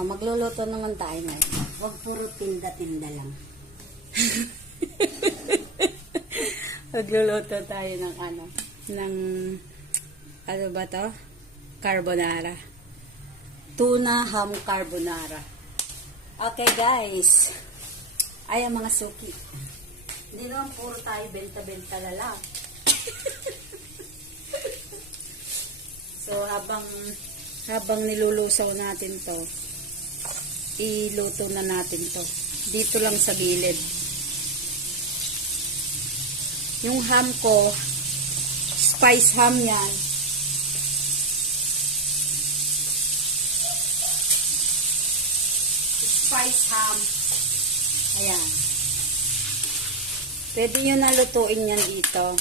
Magluluto naman tayo ngayon. Huwag puro tinda-tinda lang. Magluluto tayo ng ano ba to? Carbonara. Tuna ham carbonara. Okay guys. Ayan mga suki. Hindi naman puro tayo benta-benta na lang. So habang nilulusaw natin to, iluto na natin to. Dito lang sa gilid. Yung ham ko, spice ham yan. Spice ham. Ayan. Pwede nyo na lutuin yan dito.